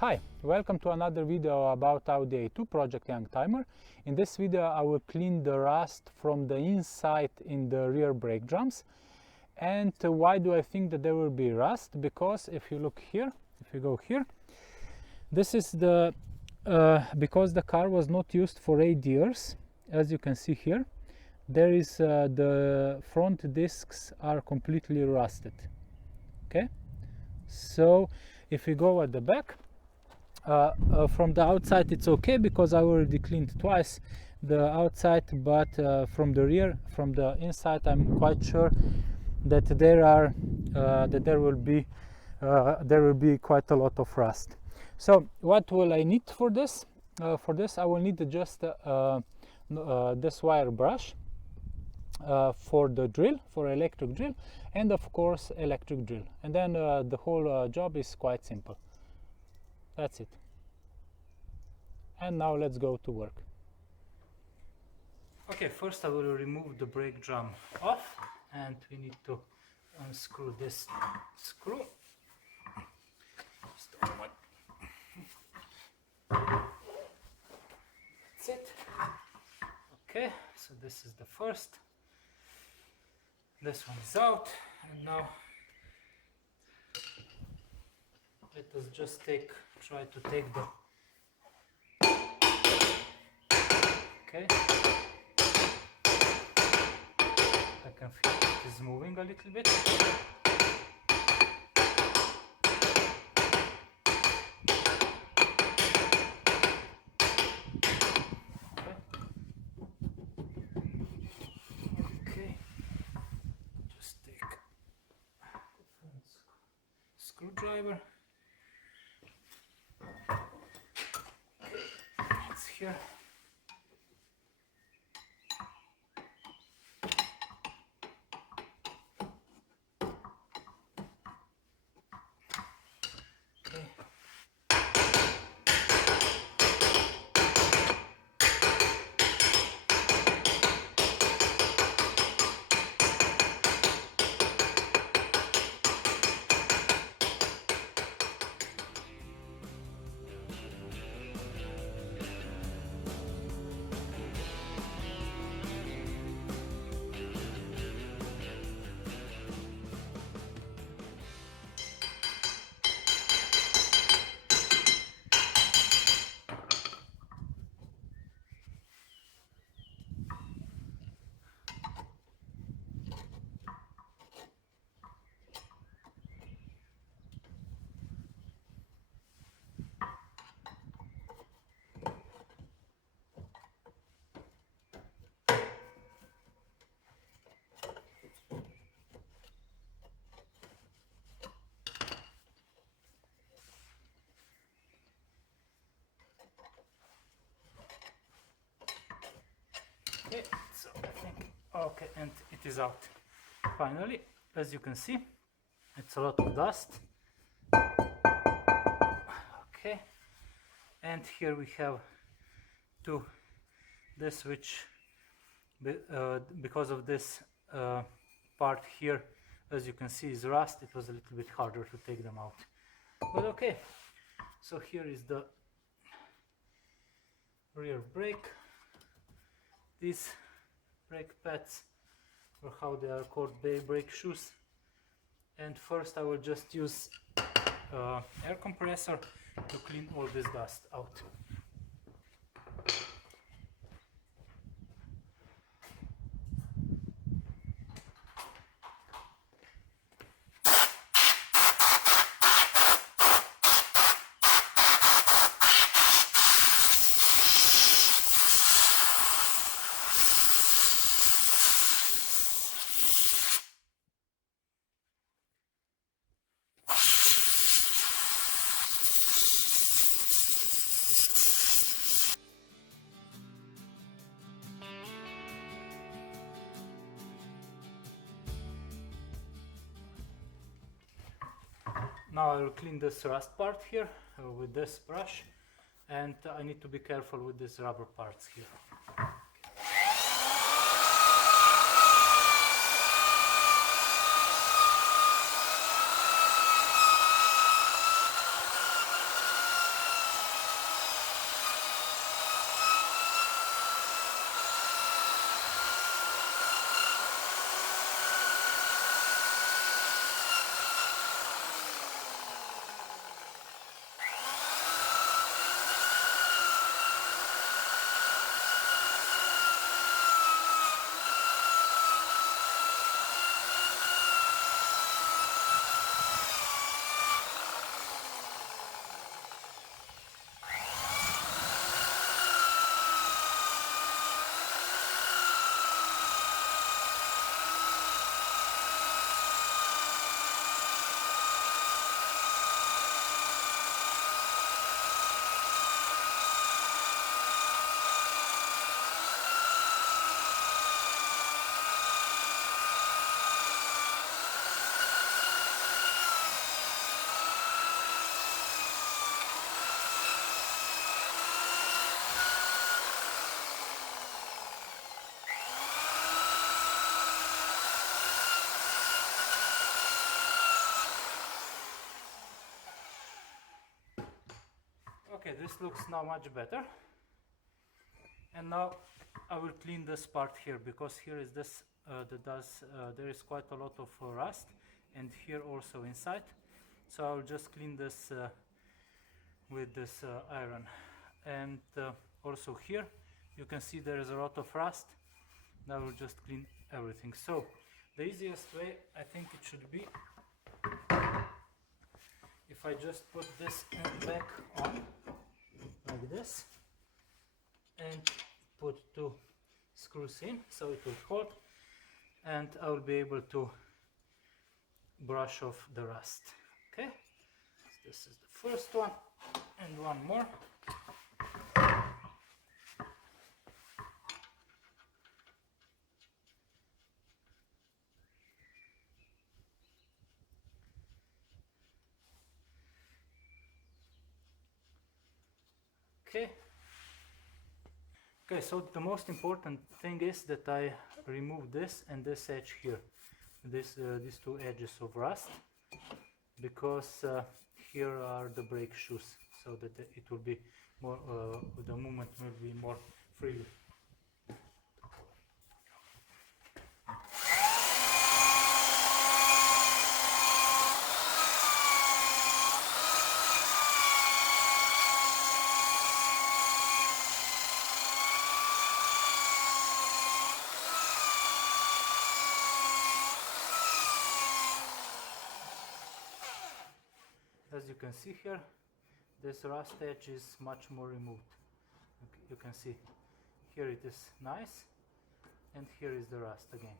Hi, welcome to another video about Audi A2 Project Youngtimer. In this video I will clean the rust from the inside in the rear brake drums. And why do I think that there will be rust? Because if you look here, if you go here, this is the because the car was not used for 8 years, as you can see here, there is the front discs are completely rusted. Okay, so if we go at the back, from the outside it's okay because I already cleaned twice the outside, but from the rear, from the inside, I'm quite sure that there will be quite a lot of rust. So what will I need for this? For this I will need just this wire brush for the drill, for electric drill, and of course electric drill, and then the whole job is quite simple. That's it. And now let's go to work. Okay, first I will remove the brake drum off, and we need to unscrew this screw. Just a moment. That's it. Okay, so this is the first. This one is out, and now let us just try to take the, okay, I can feel it is moving a little bit. Okay, just take screwdriver. It's here. Okay. Okay, so I think, okay, and it is out. Finally, as you can see, it's a lot of dust. Okay, and here we have this, which because of this part here, as you can see, is rust. It was a little bit harder to take them out, but okay. So here is the rear brake. These brake pads, or how they are called, brake shoes. And first I will just use air compressor to clean all this dust out. Now I will clean this rust part here with this brush, and I need to be careful with these rubber parts here. Okay, this looks now much better. And now I will clean this part here, because here is this there is quite a lot of rust, and here also inside. So I will just clean this with this iron. And also here you can see there is a lot of rust. Now I will just clean everything. So the easiest way, I think it should be if I just put this back on like this and put 2 screws in so it will hold, and I will be able to brush off the rust. Okay, so this is the first one, and one more. Okay, so the most important thing is that I remove this and this edge here, these 2 edges of rust, because here are the brake shoes, so that it will be more, the movement will be more freely. As you can see here, this rust edge is much more removed. You can see here it is nice, and here is the rust again.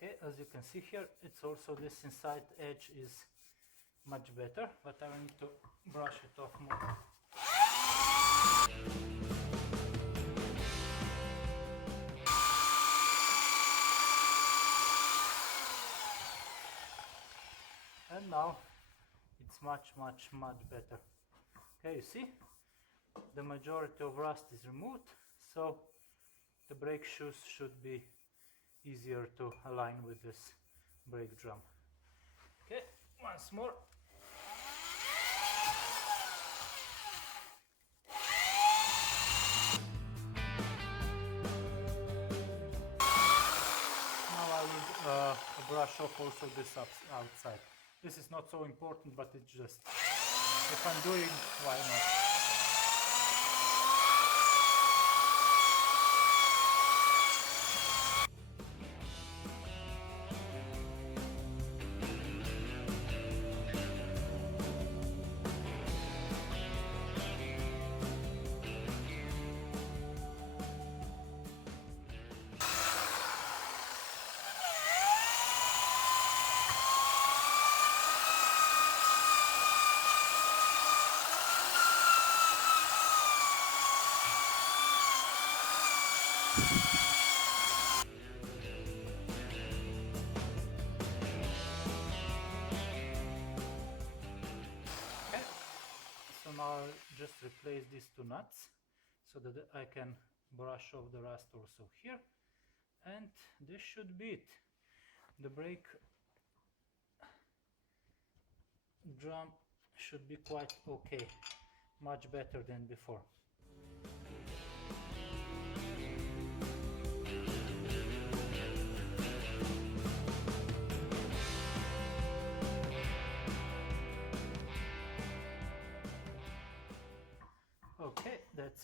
Okay, as you can see here, it's also this inside edge is much better, but I will need to brush it off more. And now it's much better. Okay, you see, the majority of rust is removed, so the brake shoes should be easier to align with this brake drum. Okay, once more. Now I will brush off also this outside. This is not so important, but it's just, if I'm doing, why not? So now I'll just replace these 2 nuts so that I can brush off the rust also here, and this should be it. The brake drum should be quite okay, much better than before.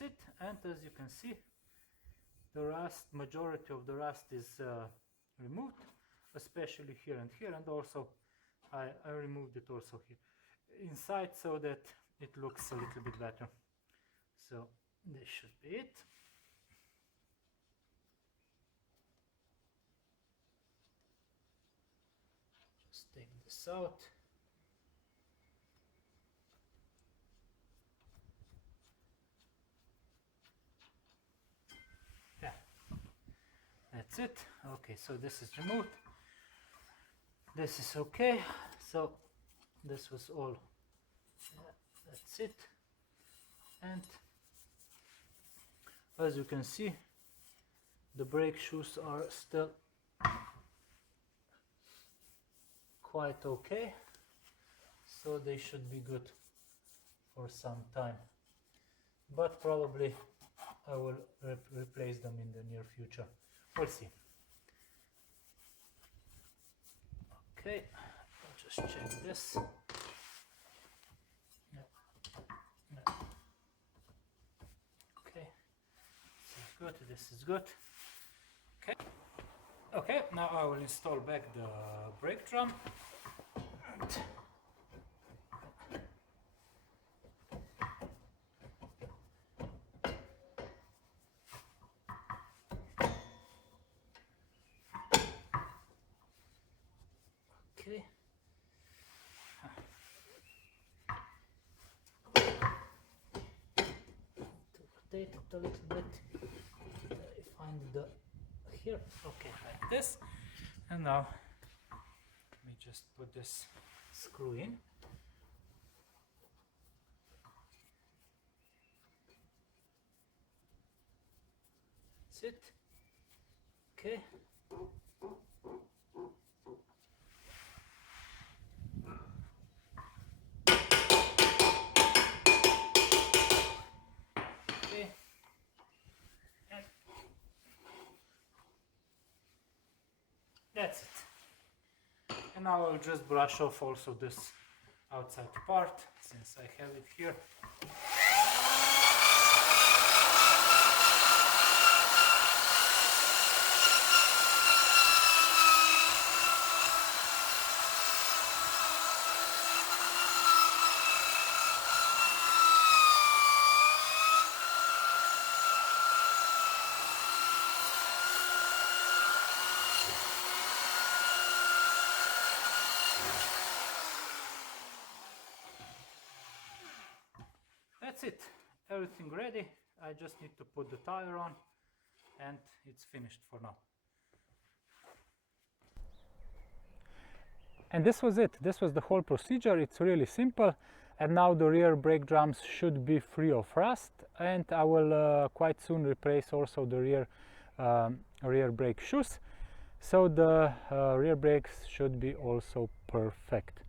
it. And as you can see, the rust, majority of the rust is removed, especially here and here, and also I removed it also here inside so that it looks a little bit better. So this should be it. Just take this out. Yeah, that's it. Okay, so this is removed. This is okay. So this was all. That's it. And as you can see, the brake shoes are still quite okay, so they should be good for some time, but probably I will replace them in the near future. We'll see. Okay, I'll just check this. Okay, this is good, this is good. Okay, now I will install back the brake drum. Okay. To rotate it a little bit. I find the here. Okay, like this. And now let me just put this screw in. That's it. Okay. Okay. And that's it. And now I'll just brush off also this outside part, since I have it here. That's it, everything ready. I just need to put the tire on and it's finished for now. And this was it. This was the whole procedure. It's really simple. And now the rear brake drums should be free of rust, and I will quite soon replace also the rear brake shoes. So the rear brakes should be also perfect.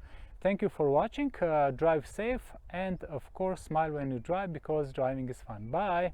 Thank you for watching. Drive safe, and of course smile when you drive, because driving is fun. Bye.